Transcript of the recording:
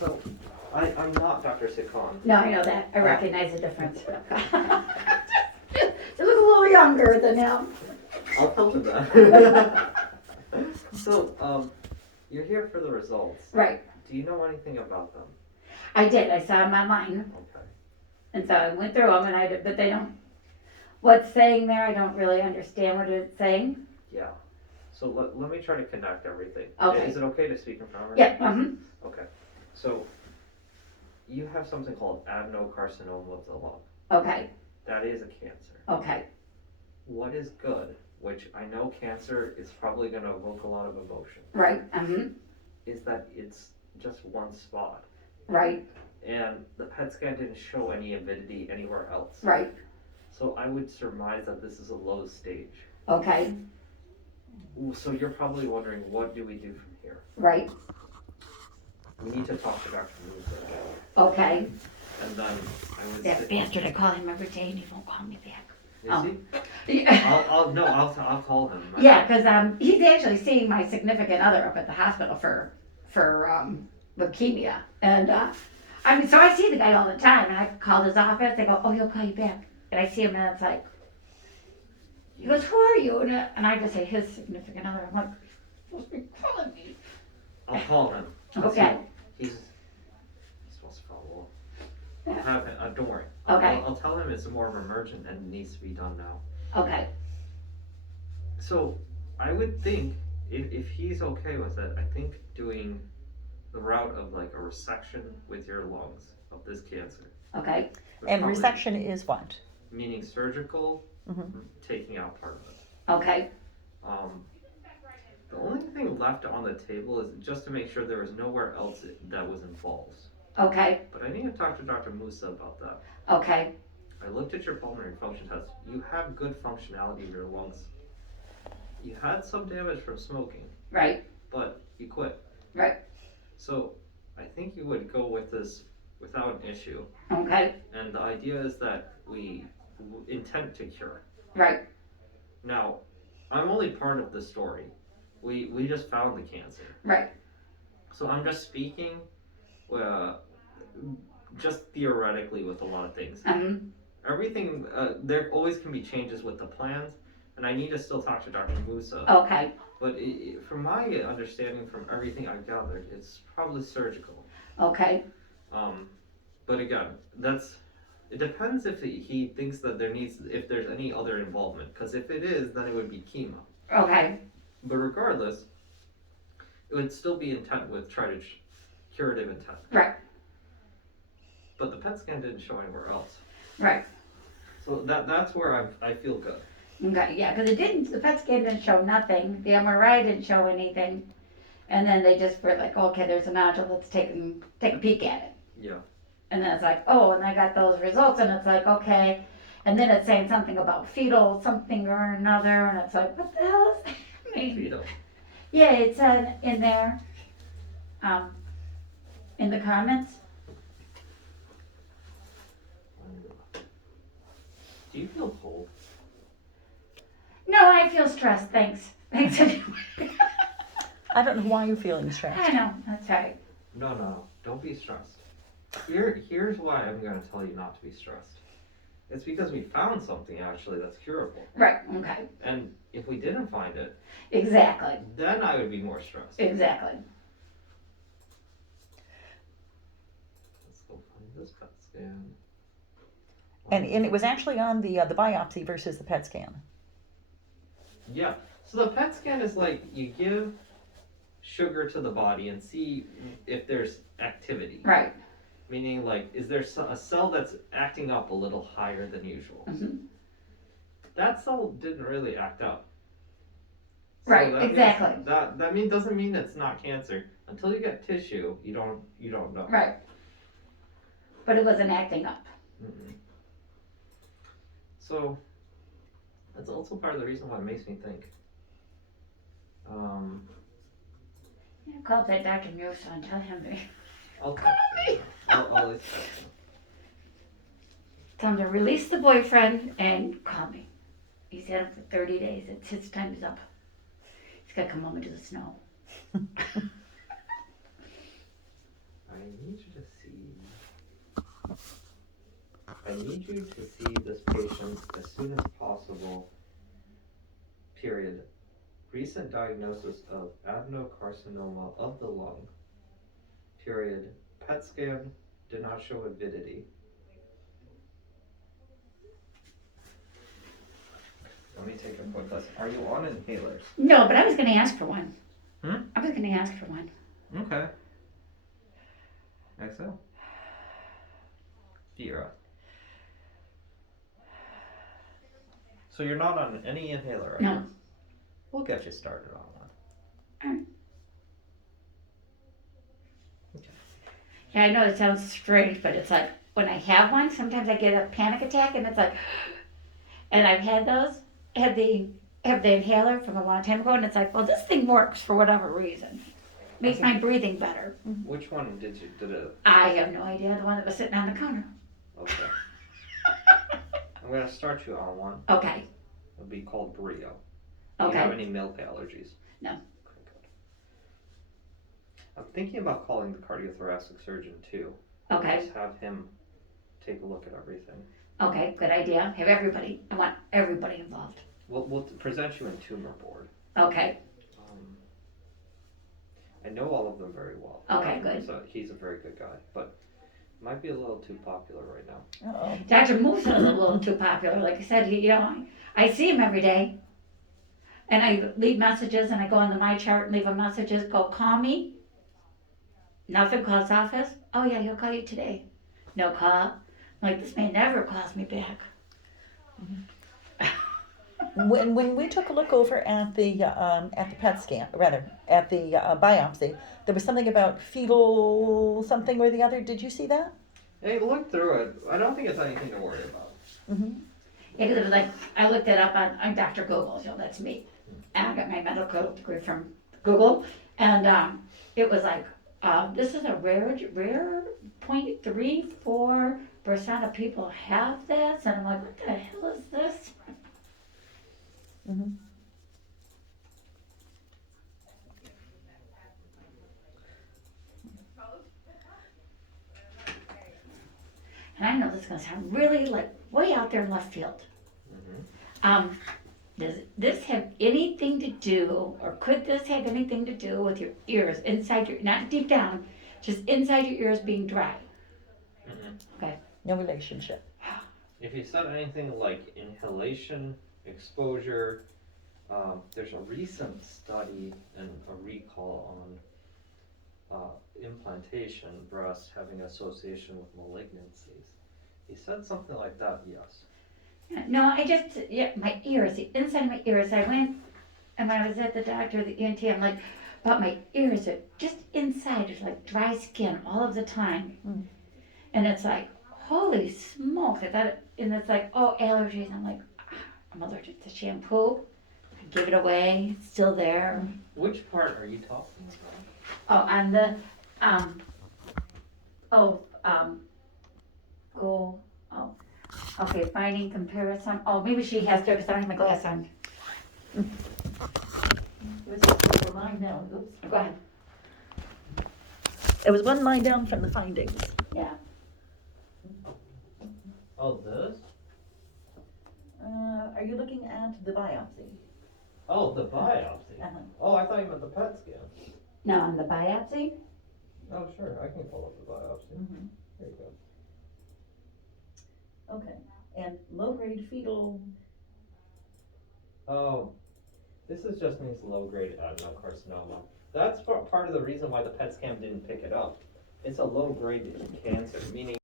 So, I'm not Dr. Sikon. No, I know that. I recognize the difference. You look a little younger than him. I'll tell him that. So, you're here for the results. Right. Do you know anything about them? I did. I saw them online. Okay. And so I went through them, but they don't, what's saying there, I don't really understand what it's saying. Yeah. So let me try to connect everything. Okay. Is it okay to speak in front of Yeah. Okay. So, you have something called adenocarcinoma of the lung. Okay. That is a cancer. Okay. What is good, which I know cancer is probably going to evoke a lot of emotion, Right. is that it's just one spot. Right. And the PET scan didn't show any avidity anywhere else. Right. So I would surmise that this is a low stage. Okay. So you're probably wondering, what do we do from here? Right. We need to talk to Dr. Musa again. Okay. And then I would That bastard, I call him every day and he won't call me back. Is he? Yeah. I'll call him. Yeah, because he's actually seeing my significant other up at the hospital for leukemia, and so I see the guy all the time, and I called his office. They go, "Oh, he'll call you back," and I see him, and it's like, he goes, "Who are you?" And I just say his significant other. I'm like, "You're supposed to be calling me." I'll call him. Okay. He's supposed to follow up. I'll have him. Don't worry. Okay. I'll tell him it's more of an emergent and it needs to be done now. Okay. So I would think if he's okay with it, I think doing the route of like a resection with your lungs of this cancer. Okay. And resection is what? Meaning surgical, taking out part of it. Okay. The only thing left on the table is just to make sure there was nowhere else that was involved. Okay. But I need to talk to Dr. Musa about that. Okay. I looked at your pulmonary function test. You have good functionality in your lungs. You had some damage from smoking. Right. But you quit. Right. So I think you would go with this without an issue. Okay. And the idea is that we intend to cure. Right. Now, I'm only part of the story. We just found the cancer. Right. So I'm just speaking just theoretically with a lot of things. Everything, there always can be changes with the plans, and I need to still talk to Dr. Musa. Okay. But from my understanding, from everything I've gathered, it's probably surgical. Okay. But again, it depends if he thinks that if there's any other involvement. Because if it is, then it would be chemo. Okay. But regardless, it would still be intent with curative intent. Right. But the PET scan didn't show anywhere else. Right. So that's where I feel good. Okay, yeah, because the PET scan didn't show nothing, the MRI didn't show anything, and then they just were like, okay, there's a nodule, let's take a peek at it. Yeah. And then it's like, oh, and I got those results, and it's like, okay, and then it's saying something about fetal something or another, and it's like, what the hell is that mean? Fetal. Yeah, it said in there, in the comments. Do you feel cold? No, I feel stressed, thanks. Thanks anyway. I don't know why you're feeling stressed. I know, that's right. No, don't be stressed. Here's why I'm going to tell you not to be stressed. It's because we found something actually that's curable. Right, okay. And if we didn't find it, Exactly. then I would be more stressed. Exactly. Let's go find this PET scan. And it was actually on the biopsy versus the PET scan. Yeah. So the PET scan is like you give sugar to the body and see if there's activity. Right. Meaning, like, is there a cell that's acting up a little higher than usual? That cell didn't really act up. So Right, exactly. That doesn't mean it's not cancer. Until you get tissue, you don't know. Right. But it wasn't acting up. So that's also part of the reason why it makes me think. Yeah, call that Dr. Musa and tell him to I'll always text him. tell him to release the boyfriend and call me. He's had him for 30 days. His time is up. He's got to come home into the snow. I need you to see. I need you to see this patient as soon as possible. Period. Recent diagnosis of adenocarcinoma of the lung. Period. PET scan did not show avidity. Let me take a quick list. Are you on inhalers? No, but I was gonna ask for one. Hmm? I was gonna ask for one. Okay. Exhale. Deep breath. So you're not on any inhaler right No. now? We'll get you started on one. Alright. Okay. Yeah, I know it sounds strange, but it's like when I have one, sometimes I get a panic attack, and it's like, and I've had those, have the inhaler from a long time ago, and it's like, well, this thing works for whatever reason. Makes my breathing better. Which one did it? I have no idea. The one that was sitting on the counter. Okay. I'm gonna start you on one. Okay. It'll be called Brio. Do you have any milk allergies? No. Okay, good. I'm thinking about calling the cardiothoracic surgeon too. Okay. Just have him take a look at everything. Okay, good idea. Have everybody. I want everybody involved. We'll present you in tumor board. Okay. I know all of them very well. Okay, good. So he's a very good guy, but might be a little too popular right now. Uh-oh. Dr. Moose is a little too popular. Like I said, you know, I see him every day. And I leave messages, and I go on the My Chart and leave a messages. Go call me. Nothing calls office. Oh yeah, he'll call you today. No call. I'm like, this man never calls me back. When we took a look over at the PET scan, rather at the biopsy, there was something about fetal something or the other. Did you see that? Hey, look through it. I don't think it's anything to worry about. Mm-hmm. Yeah, because it was like, I looked it up on Dr. Google, so that's me. And I got my medical degree from Google. And it was like, this is a rare 0.34% of people have this. And I'm like, what the hell is this? Mm-hmm. And I know this is going to sound really like way out there in left field. Mm-hmm. Does this have anything to do, or could this have anything to do with your ears, inside your, not deep down, just inside your ears being dry? Mm-hmm. Okay. No relationship. If you said anything like inhalation, exposure, there's a recent study and a recall on implantation breast having association with malignancies. He said something like that, yes. No, my ears, the inside of my ears, I went, and when I was at the doctor, the ENT, I'm like, but my ears are just inside, it's like dry skin all of the time. Mm. And it's like, holy smoke, and it's like, oh, allergies. I'm like, I'm allergic to shampoo. I give it away, it's still there. Which part are you talking about? Oh, on the, okay, finding comparison. Oh, maybe she has to, because I don't have my glass on. It was just a line down. Oops, go ahead. It was one line down from the findings. Yeah. Oh, this? Are you looking at the biopsy? Oh, the biopsy. Uh-huh. Oh, I thought you meant the PET scan. Now, on the biopsy, Oh, sure, I can pull up the biopsy. Mm-hmm. There you go. Okay. And low-grade fetal. Oh, this just means low-grade adenocarcinoma. That's part of the reason why the PET scan didn't pick it up. It's a low-grade cancer, meaning